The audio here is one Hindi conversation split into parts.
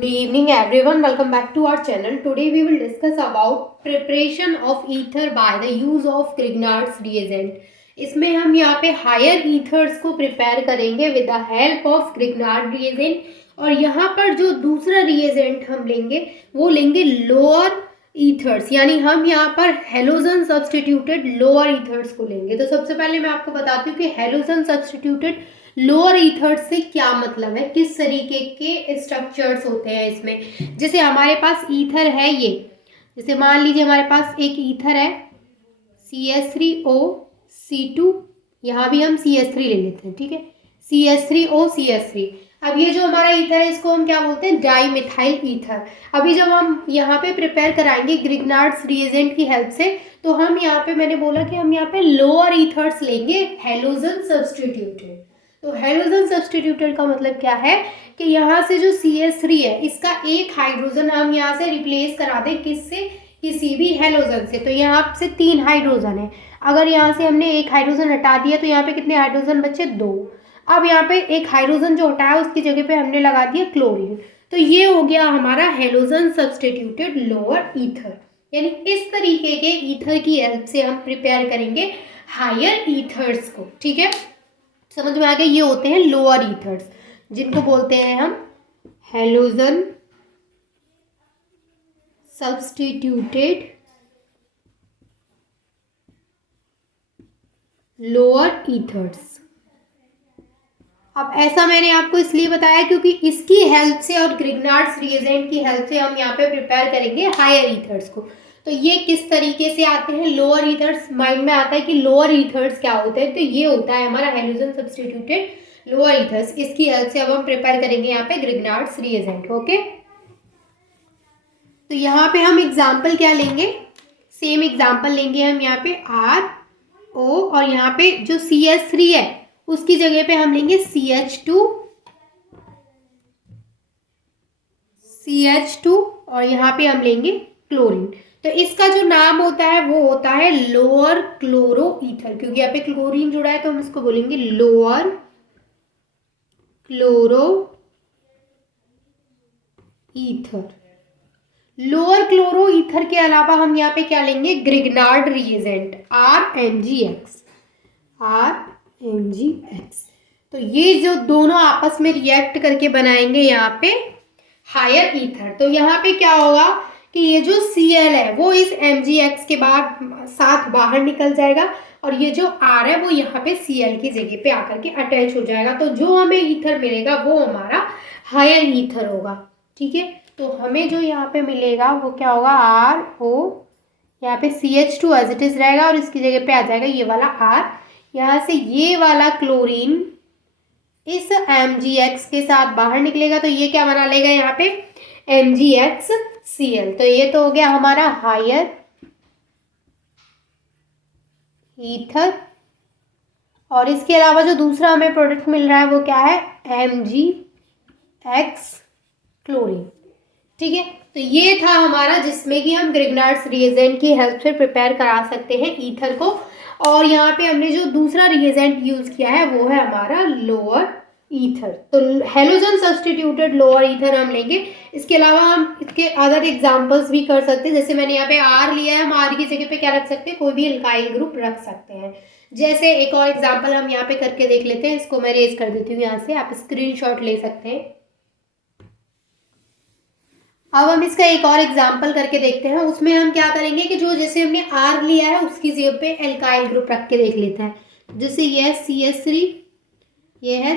Good evening everyone, welcome back to our channel. Today we will discuss about preparation of ether by the use of Grignard's reagent. इसमें हम यहाँ पे हायर ईथर्स को प्रिपेयर करेंगे with the help of Grignard reagent और यहाँ पर जो दूसरा रिएजेंट हम लेंगे वो लेंगे लोअर ईथर्स, यानी हम यहाँ पर हेलोजन सब्सटीट्यूटेड लोअर ईथर्स को लेंगे। तो सबसे पहले मैं आपको बताती हूँ कि हेलोजन सब्सटीट्यूटेड लोअर ईथर्स से क्या मतलब है, किस तरीके के स्ट्रक्चर्स होते हैं इसमें। जैसे हमारे पास ईथर है ये, जैसे मान लीजिए हमारे पास एक ईथर है CH3O, C2, यहाँ भी हम CH3 ले लेते हैं, ठीक है, CH3O, CH3। अब ये जो हमारा ईथर है इसको हम क्या बोलते हैं, डाईमिथाइल ईथर। अभी जब हम यहाँ पे प्रिपेयर कराएंगे ग्रिग्नार्ड्स रिएजेंट की हेल्प से, तो हम यहाँ पे मैंने बोला कि हम यहाँ पे लोअर ईथर्स लेंगे हेलोजन सब्सटीट्यूटेड। तो हेलोजन सब्सटीट्यूटेड का मतलब क्या है कि यहाँ से जो CH3 है इसका एक हाइड्रोजन हम यहाँ से रिप्लेस करा दें, किससे, किसी भी हेलोजन से। तो यहाँ से 3 हाइड्रोजन है, अगर यहाँ से हमने एक हाइड्रोजन हटा दिया तो यहाँ पे कितने हाइड्रोजन बचे, 2। अब यहाँ पे एक हाइड्रोजन जो हटाया उसकी जगह पे हमने लगा दिया क्लोरीन। तो ये हो गया हमारा हेलोजन सब्सटीट्यूटेड लोअर ईथर। यानी इस तरीके के ईथर की हेल्प से हम प्रिपेयर करेंगे हायर ईथर्स को, ठीक है, समझ में आ गया। ये होते हैं लोअर ईथर्स, जिनको बोलते हैं हम हेलोजन सब्सटीट्यूटेड लोअर ईथर्स। अब ऐसा मैंने आपको इसलिए बताया क्योंकि इसकी हेल्प से और ग्रिग्नार्ड्स रिएजेंट की हेल्प से हम यहाँ पे प्रिपेयर करेंगे हायर ईथर्स को। तो ये किस तरीके से आते हैं लोअर ईथर्स, माइंड में आता है कि लोअर ईथर्स क्या होते हैं, तो ये होता है हमारा हेलोजन सब्सटीट्यूटेड लोअर ईथर्स। इसकी हेल्प से अब हम प्रिपेयर करेंगे यहाँ पे ग्रिग्नार्ड्स रिएजेंट। ओके, तो यहाँ पे हम एग्जाम्पल क्या लेंगे, सेम एग्जाम्पल लेंगे हम यहाँ पे RO और यहाँ पे जो CH3 है उसकी जगह पे हम लेंगे CH2 और यहाँ पे हम लेंगे क्लोरीन। तो इसका जो नाम होता है वो होता है लोअर क्लोरो ईथर, क्योंकि यहाँ पे क्लोरीन जुड़ा है तो हम इसको बोलेंगे lower chloro ether. Lower chloro ether के अलावा हम यहाँ पे क्या लेंगे, ग्रिग्नार्ड रिएजेंट RMgX। तो ये जो दोनों आपस में रिएक्ट करके बनाएंगे यहाँ पे हायर ईथर। तो यहाँ पे क्या होगा कि ये जो Cl है वो इस MgX के बाद साथ बाहर निकल जाएगा और ये जो R है वो यहाँ पे Cl की जगह पे आकर के अटैच हो जाएगा। तो जो हमें ईथर मिलेगा वो हमारा हायर ईथर होगा, ठीक है। तो हमें जो यहाँ पे मिलेगा वो क्या होगा, RO, यहाँ पे CH2 एज इट इज रहेगा और इसकी जगह पे आ जाएगा ये वाला R। यहाँ से ये वाला क्लोरीन इस MgX के साथ बाहर निकलेगा तो ये क्या बना लेगा यहाँ पे, MgXCl। तो ये तो हो गया हमारा हायर ईथर। और इसके अलावा जो दूसरा हमें प्रोडक्ट मिल रहा है वो क्या है, MgX क्लोरीन, ठीक है। तो ये था हमारा जिसमें कि हम ग्रिग्नार्ड्स रिएजेंट की हेल्प से प्रिपेयर करा सकते हैं ईथर को। और यहाँ पे हमने जो दूसरा रिएजेंट यूज किया है वो है हमारा लोअर ईथर। तो हेलोजन सब्सटीट्यूटेड लोअर ईथर हम लेंगे। इसके अलावा हम इसके अदर एग्जांपल्स भी कर सकते हैं, जैसे मैंने यहाँ पे R लिया है, हम R की जगह पे क्या रख सकते हैं, कोई भी एल्काइल ग्रुप रख सकते हैं। जैसे एक और एग्जाम्पल हम यहाँ पे करके देख लेते हैं, इसको मैं रेज कर देती हूँ यहाँ से, आप स्क्रीनशॉट ले सकते हैं। अब हम इसका एक और एग्जाम्पल करके देखते हैं। उसमें हम क्या करेंगे कि जो जैसे हमने R लिया है उसकी जगह पे एल्काइल ग्रुप रख के देख लेते हैं। जैसे ये है CH3, ये है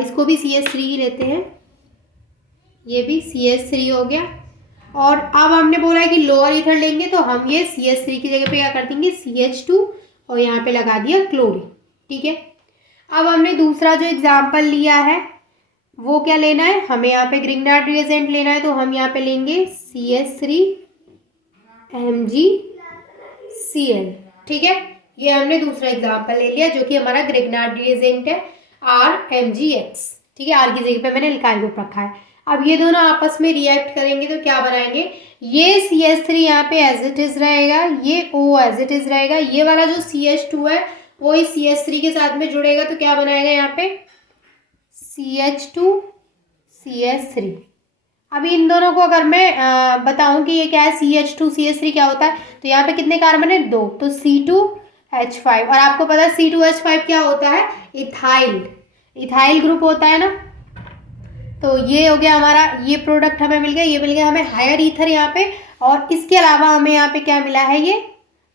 इसको भी CH3 ही लेते हैं, ये भी CH3 हो गया। और अब हमने बोला है कि लोअर ईथर लेंगे तो हम ये CH3 की जगह पे क्या कर देंगे, CH2 और यहाँ पे लगा दिया क्लोरीन, ठीक है। अब हमने दूसरा जो एग्जाम्पल लिया है वो क्या लेना है, हमें यहाँ पे ग्रिग्नार्ड रिएजेंट लेना है। तो हम यहाँ पे लेंगे CH3MgCl, ठीक है। ये हमने दूसरा एग्जाम्पल ले लिया जो कि हमारा ग्रिग्नार्ड रिएजेंट है RMgX, ठीक है। R की जगह पे मैंने एल्काइल ग्रुप रखा है। अब ये दोनों आपस में रिएक्ट करेंगे तो क्या बनाएंगे, ये CH3 यहाँ पे एज इट इज रहेगा, ये O एज इट इज रहेगा, ये वाला जो CH2 है वो इस CH3 के साथ में जुड़ेगा तो क्या बनाएगा यहाँ पे CH2CH3, अभी इन दोनों को अगर मैं बताऊं कि ये क्या है, CH2CH3 क्या होता है, तो यहाँ पे कितने कार्बन है, 2, तो C2H5। और आपको पता है C2H5 क्या होता है, इथाइल, इथाइल ग्रुप होता है ना। तो ये हो गया हमारा, ये प्रोडक्ट हमें मिल गया, ये मिल गया हमें हायर ईथर यहाँ पे। और इसके अलावा हमें यहाँ पे क्या मिला है,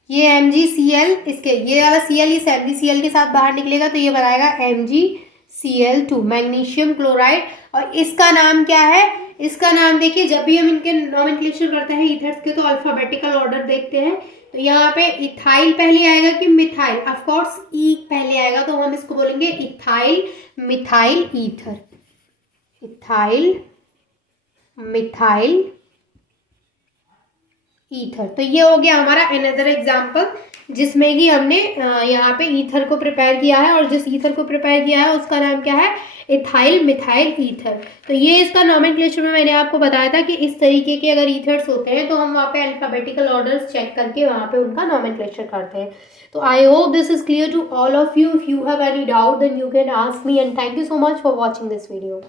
ये MgCl, इसके ये वाला Cl इस MgCl के साथ बाहर निकलेगा तो ये बनाएगा MgCl2, मैग्नीशियम क्लोराइड। और इसका नाम क्या है, इसका नाम देखिए, जब भी हम इनके नॉमेनक्लेचर करते हैं ईथर्स के तो अल्फाबेटिकल ऑर्डर देखते हैं। तो यहाँ पे इथाइल पहले आएगा कि मिथाइल, ऑफ कोर्स ई पहले आएगा, तो हम इसको बोलेंगे ethyl methyl ether, ethyl methyl ether. तो ये हो गया हमारा अनदर एग्जाम्पल जिसमें कि हमने यहाँ पे ईथर को प्रिपेयर किया है, और जिस ईथर को प्रिपेयर किया है उसका नाम क्या है, इथाइल मिथाइल ईथर। तो ये इसका नॉमेनक्लेचर में मैंने आपको बताया था कि इस तरीके के अगर ईथर्स होते हैं तो हम वहाँ पे अल्फाबेटिकल ऑर्डर्स चेक करके वहाँ पे उनका नॉमेनक्लेचर करते हैं। तो I hope this is clear to all of you. If you have any doubt then you can ask me, and thank you so much for watching this video.